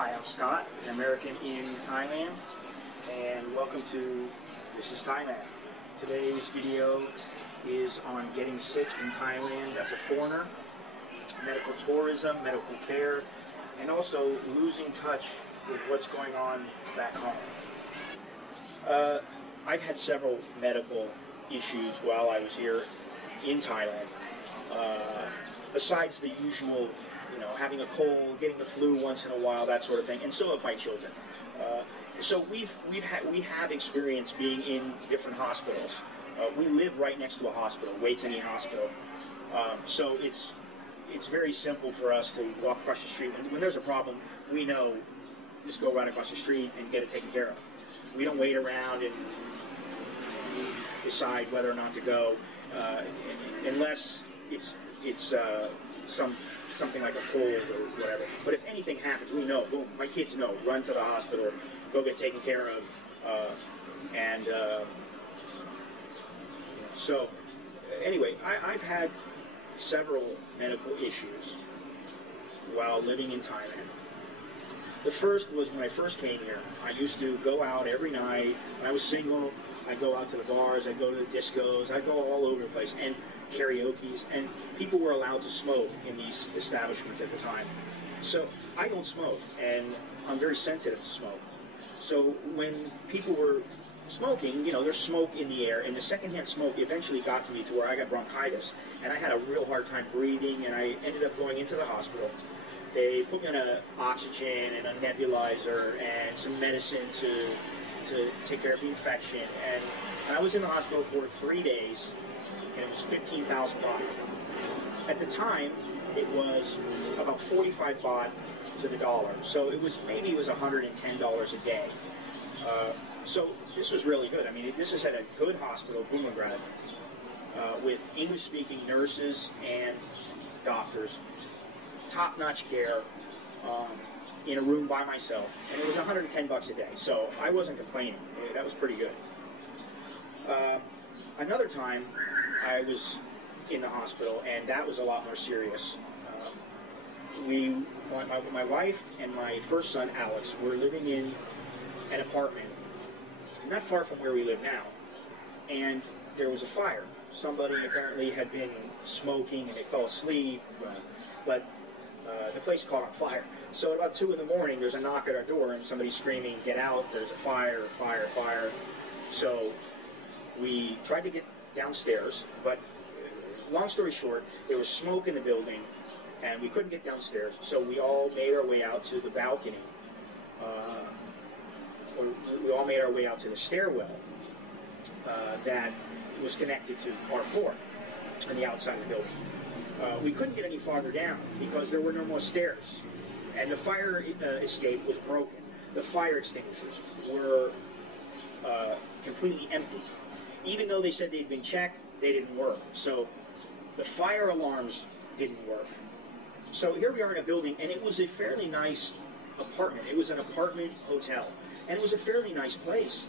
Hi, I'm Scott, an American in Thailand, and welcome to This is Thailand. Today's video is on getting sick in Thailand as a foreigner, medical tourism, medical care, and also losing touch with what's going on back home. I've had several medical issues while I was here in Thailand. Besides the usual, having a cold, getting the flu once in a while, that sort of thing, and so have my children. So we have experience being in different hospitals. We live right next to a hospital, Waitani Hospital. So it's very simple for us to walk across the street. When there's a problem, we know just go right across the street and get it taken care of. We don't wait around and decide whether or not to go, unless it's something like a cold or whatever. But if anything happens, we know. Boom, my kids know. Run to the hospital, go get taken care of, So anyway, I've had several medical issues while living in Thailand. The first was when I first came here. I used to go out every night. When I was single, I'd go out to the bars, I'd go to the discos, I'd go all over the place, and karaoke's, and people were allowed to smoke in these establishments at the time. So I don't smoke, and I'm very sensitive to smoke. So when people were smoking, there's smoke in the air, and the secondhand smoke eventually got to me to where I got bronchitis, and I had a real hard time breathing, and I ended up going into the hospital. They put me on an oxygen and a nebulizer and some medicine to take care of the infection. And I was in the hospital for 3 days, and it was 15,000 baht. At the time, it was about 45 baht to the dollar. So it was $110 a day. So this was really good. I mean, this is at a good hospital, Bumrungrad, with English-speaking nurses and doctors. Top-notch care, in a room by myself, and it was 110 bucks a day, so I wasn't complaining. That was pretty good. Another time I was in the hospital, and that was a lot more serious. My wife and my first son Alex were living in an apartment not far from where we live now, and there was a fire. Somebody apparently had been smoking and they fell asleep, but the place caught on fire. So at about 2 in the morning, there's a knock at our door and somebody's screaming, "Get out, there's a fire, fire, fire." So we tried to get downstairs, but long story short, there was smoke in the building and we couldn't get downstairs. So we all made our way out to the balcony. We all made our way out to the stairwell that was connected to our floor on the outside of the building. We couldn't get any farther down because there were no more stairs, and the fire escape was broken. The fire extinguishers were completely empty. Even though they said they'd been checked, they didn't work. So the fire alarms didn't work. So here we are in a building, and it was a fairly nice apartment. It was an apartment hotel, and it was a fairly nice place.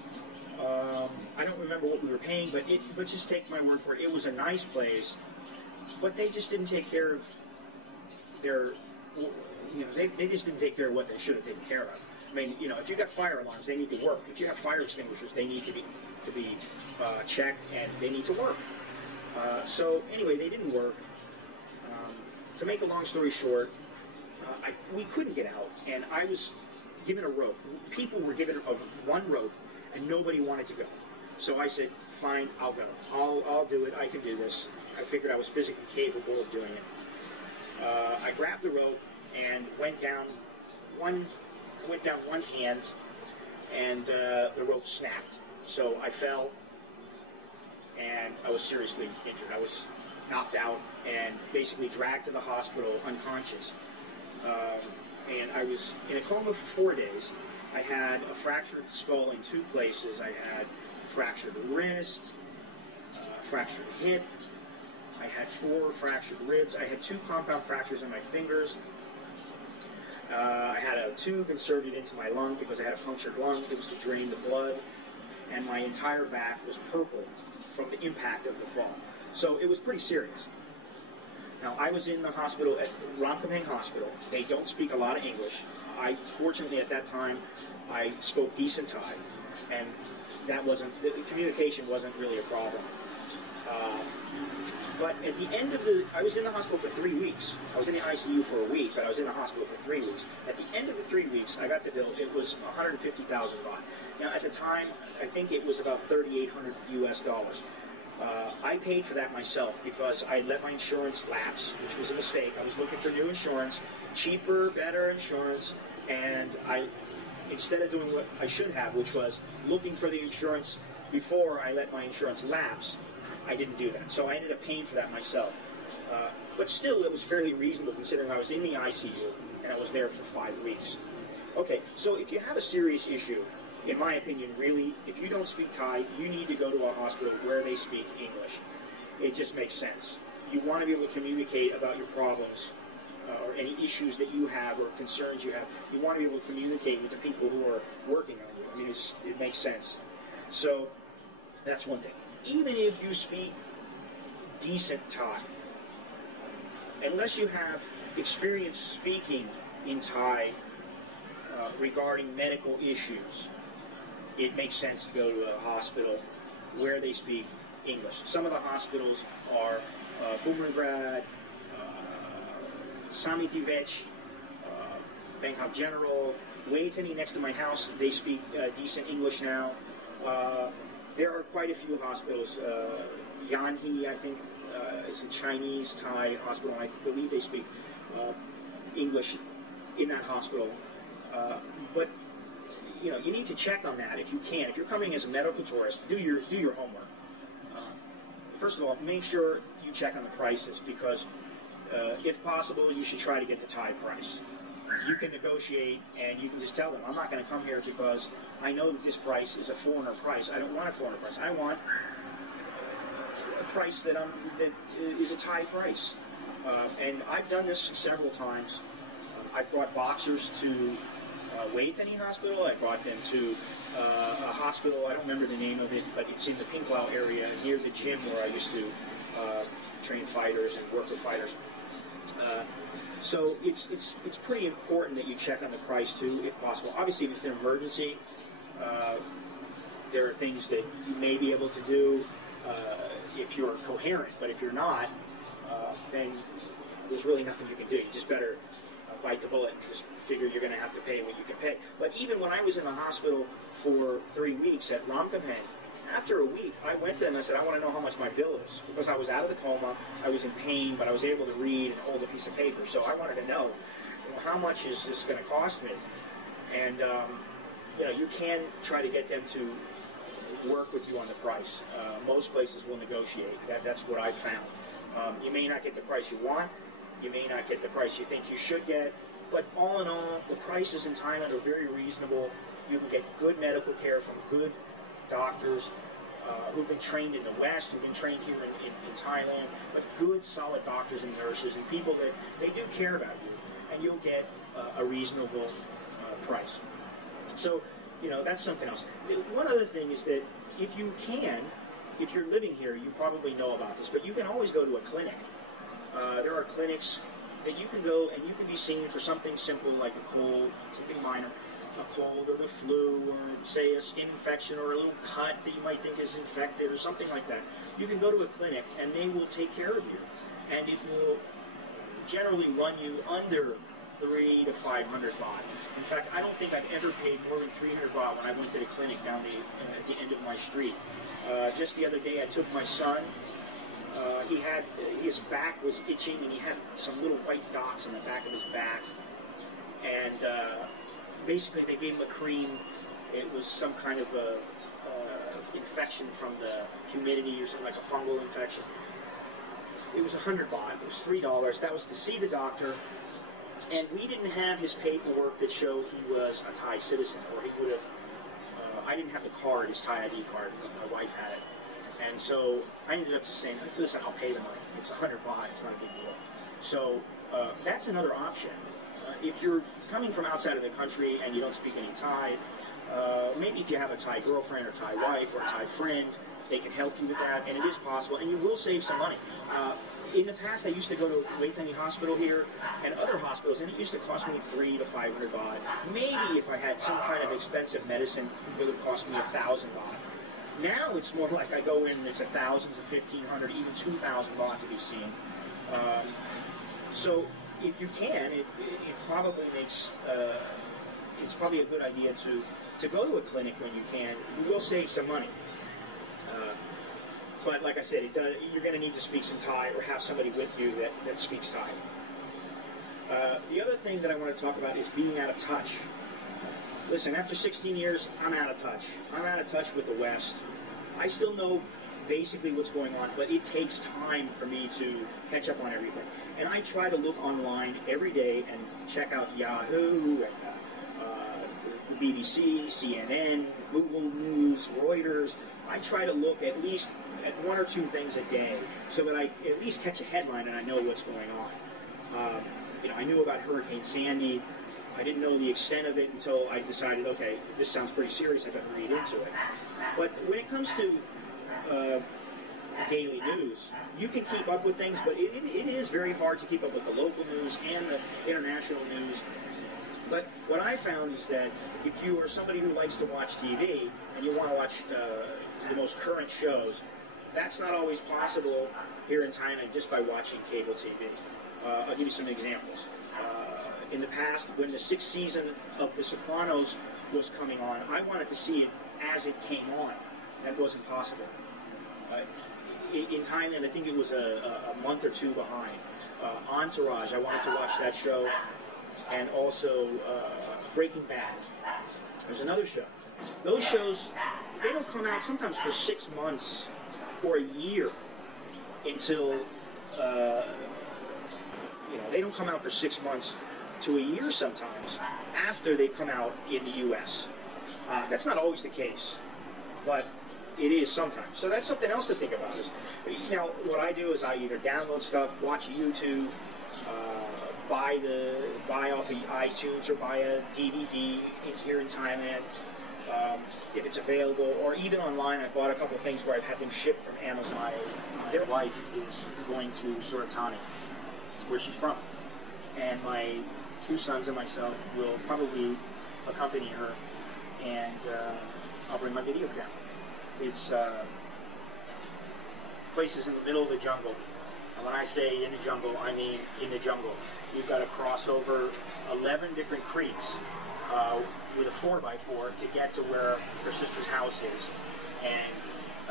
I don't remember what we were paying, but let's just take my word for it. It was a nice place. But they just didn't take care of their, they just didn't take care of what they should have taken care of. I mean, if you got fire alarms, they need to work. If you have fire extinguishers, they need to be checked, and they need to work. So anyway, they didn't work. To make a long story short, we couldn't get out, and I was given a rope. People were given one rope, and nobody wanted to go. So I said, fine, I'll go. I'll do it. I can do this. I figured I was physically capable of doing it. I grabbed the rope and went down one hand, and the rope snapped. So I fell, and I was seriously injured. I was knocked out and basically dragged to the hospital unconscious. And I was in a coma for 4 days. I had a fractured skull in 2 places. I had fractured wrist, fractured hip. I had 4 fractured ribs. I had 2 compound fractures in my fingers. I had a tube inserted into my lung because I had a punctured lung. It was to drain the blood. And my entire back was purple from the impact of the fall. So it was pretty serious. Now, I was in the hospital at Ramkhamhaeng Hospital. They don't speak a lot of English. I fortunately at that time I spoke decent Thai, and that wasn't the communication wasn't really a problem. But at the end of I was in the hospital for 3 weeks. I was in the ICU for a week, but I was in the hospital for 3 weeks. At the end of the 3 weeks, I got the bill. It was 150,000 baht. Now, at the time, I think it was about 3,800 US dollars. I paid for that myself because I let my insurance lapse, which was a mistake. I was looking for new insurance, cheaper, better insurance, and instead of doing what I should have, which was looking for the insurance before I let my insurance lapse, I didn't do that. So I ended up paying for that myself. But still, it was fairly reasonable considering I was in the ICU and I was there for 5 weeks. Okay, so if you have a serious issue, in my opinion, really, if you don't speak Thai, you need to go to a hospital where they speak English. It just makes sense. You want to be able to communicate about your problems or any issues that you have or concerns you have. You want to be able to communicate with the people who are working on you. I mean, it makes sense. So that's one thing. Even if you speak decent Thai, unless you have experience speaking in Thai regarding medical issues, it makes sense to go to a hospital where they speak English. Some of the hospitals are Bumrungrad, Samitivech, Bangkok General, Waitani next to my house, they speak decent English now. There are quite a few hospitals. Yanhi, I think, is a Chinese Thai hospital, and I believe they speak English in that hospital. But you need to check on that if you can. If you're coming as a medical tourist, do your homework. First of all, make sure you check on the prices because, if possible, you should try to get the Thai price. You can negotiate and you can just tell them, I'm not going to come here because I know that this price is a foreigner price. I don't want a foreigner price. I want a price that is a Thai price. And I've done this several times. I've brought boxers to Waitani Hospital. I brought them to a hospital, I don't remember the name of it, but it's in the Pinklao area near the gym where I used to train fighters and work with fighters. So it's pretty important that you check on the price too, if possible. Obviously, if it's an emergency, there are things that you may be able to do if you're coherent. But if you're not, then there's really nothing you can do. You just better bite the bullet and just figure you're going to have to pay what you can pay. But even when I was in the hospital for 3 weeks at Ramkhamhaeng, after a week, I went to them and I said, I want to know how much my bill is. Because I was out of the coma, I was in pain, but I was able to read and hold a piece of paper. So I wanted to know, how much is this going to cost me? And, you can try to get them to work with you on the price. Most places will negotiate. That's what I've found. You may not get the price you want. You may not get the price you think you should get. But all in all, the prices in Thailand are very reasonable. You can get good medical care from good doctors who've been trained in the West, who've been trained here in Thailand, but good, solid doctors and nurses and people that they do care about you, and you'll get a reasonable price. So, that's something else. One other thing is that if you're living here, you probably know about this, but you can always go to a clinic. There are clinics that you can go and you can be seen for something simple like a cold, something minor, a cold or the flu, or say a skin infection or a little cut that you might think is infected or something like that. You can go to a clinic and they will take care of you, and it will generally run you under 300 to 500 baht. In fact, I don't think I've ever paid more than 300 baht when I went to the clinic down at the end of my street. Just the other day, I took my son. His back was itching, and he had some little white dots on the back of his back. And basically, they gave him a cream. It was some kind of infection from the humidity or something, like a fungal infection. It was 100 baht. It was $3. That was to see the doctor. And we didn't have his paperwork that showed he was a Thai citizen, or he would have. I didn't have the card, his Thai ID card, but my wife had it. And so I ended up just saying, listen, I'll pay the money. It's 100 baht. It's not a big deal. So that's another option. If you're coming from outside of the country and you don't speak any Thai, maybe if you have a Thai girlfriend or Thai wife or a Thai friend, They can help you with that, and it is possible, and you will save some money. In the past, I used to go to Waitani Hospital here and other hospitals, and it used to cost me 300 to 500 baht. Maybe if I had some kind of expensive medicine, it would cost me 1,000 baht. Now it's more like I go in and it's 1,000 to 1,500, even 2,000 baht to be seen. So if you can, it probably makes it's probably a good idea to go to a clinic when you can. You will save some money. But like I said, you're going to need to speak some Thai or have somebody with you that speaks Thai. The other thing that I want to talk about is being out of touch. Listen, after 16 years, I'm out of touch. I'm out of touch with the West. I still know basically what's going on, but it takes time for me to catch up on everything. And I try to look online every day and check out Yahoo and the BBC, CNN, Google News, Reuters. I try to look at least at one or two things a day so that I at least catch a headline and I know what's going on. I knew about Hurricane Sandy. I didn't know the extent of it until I decided, okay, this sounds pretty serious, I better read into it. But when it comes to daily news, you can keep up with things, but it is very hard to keep up with the local news and the international news. But what I found is that if you are somebody who likes to watch TV and you want to watch the most current shows, that's not always possible here in Thailand just by watching cable TV. I'll give you some examples. In the past, when the 6th season of The Sopranos was coming on, I wanted to see it as it came on. That wasn't possible. In Thailand, I think it was a month or two behind. Entourage, I wanted to watch that show. And also Breaking Bad. There's another show. Those shows, they don't come out sometimes for 6 months or a year until, they don't come out for 6 months to a year sometimes after they come out in the U.S. That's not always the case, but it is sometimes. So that's something else to think about. Now, what I do is I either download stuff, watch YouTube, buy off of iTunes or buy a DVD here in Thailand if it's available, or even online. I bought a couple of things where I've had them shipped from Amazon. Their wife is going to Suratani, where she's from, and my 2 sons and myself will probably accompany her, and I'll bring my video camera. It's places in the middle of the jungle. And when I say in the jungle, I mean in the jungle. You've got to cross over 11 different creeks with a 4x4 to get to where her sister's house is. And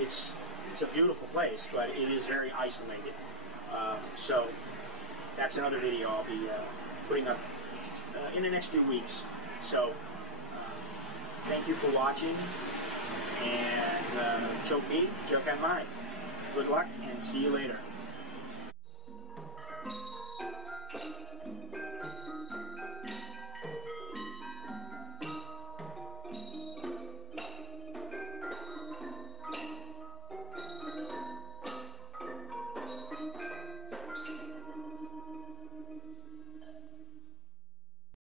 it's a beautiful place, but it is very isolated. So that's another video I'll be putting up in the next few weeks. So thank you for watching, and Chok Mi, Chok and Mai. Good luck, and see you later.